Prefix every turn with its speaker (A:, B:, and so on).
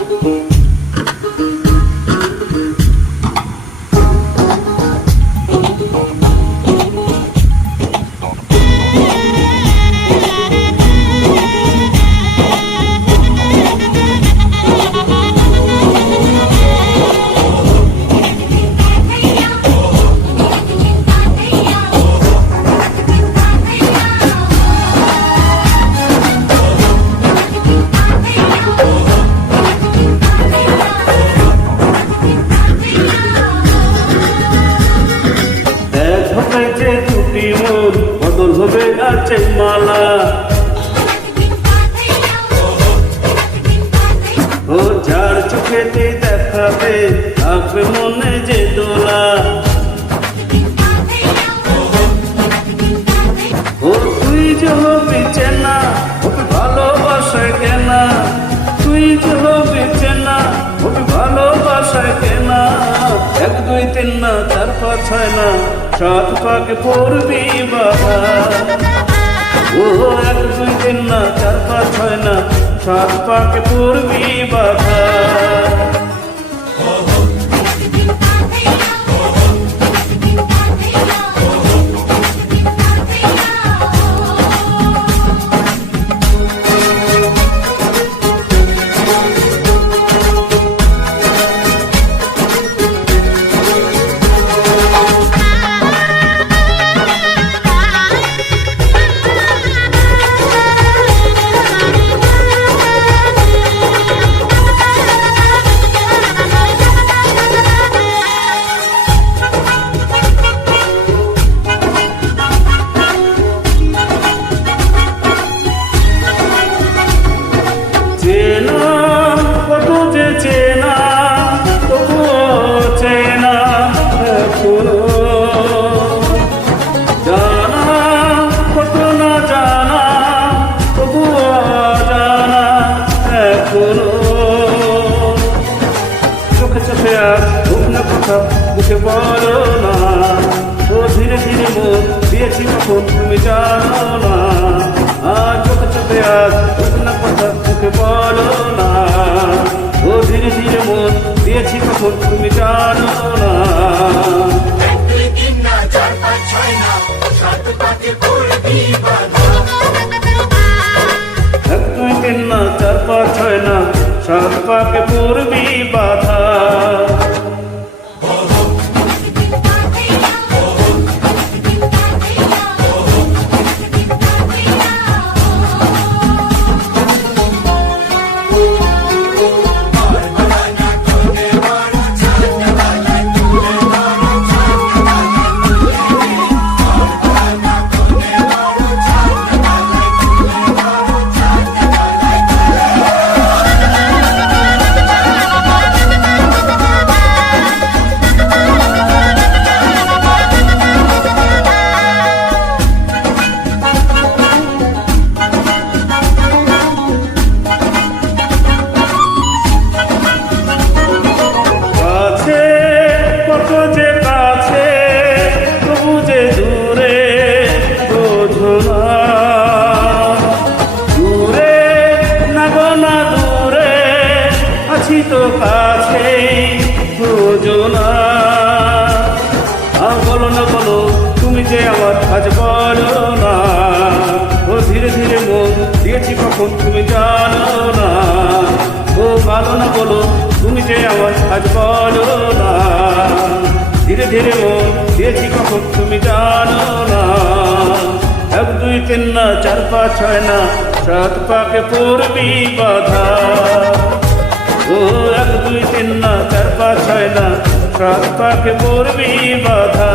A: Thank you. আছে মালা। ও যার চোখেতে দেখাবে, থাকবে মনে যে দোলা। ও তুই যে হবি চেনা, হবি ভালোবাসায় কেনা। তুই যে হবি চেনা, হবি ভালোবাসায় কেনা। এক, দুই, তিন না, চার, পাঁচ, ছয় না, সাত পাকে পড়বি বাবা ও এক দুই তিন না চার পাঁচ ছয় না সাত পাকে পড়বি বাবা মুখে বলো না। ও ধীরে ধীরে মন দিয়েছি কখন তুমি জানো না। আর চোখে চোখে মুখ না কথা মুখে বলো না। ও ধীরে ধীরে মন দিয়েছি কখন তুমি জানো না। এক দুই না, চার পাঁচ ছয় না। সাত পাকে পূর্বী বাধা। কখন তুমি জানো না। ও, ভালো না বলো, তুমি যে আমার আজ বলো না। ধীরে ধীরে মন দিয়েছি কখন তুমি জানো না। এক, দুই, তিন না, চার, পাঁচ, ছয় না, সাত পাকে পড়বি বাধা। ও, এক, দুই, তিন না, চার, পাঁচ, ছয় না, সাত পাকে পড়বি বাধা।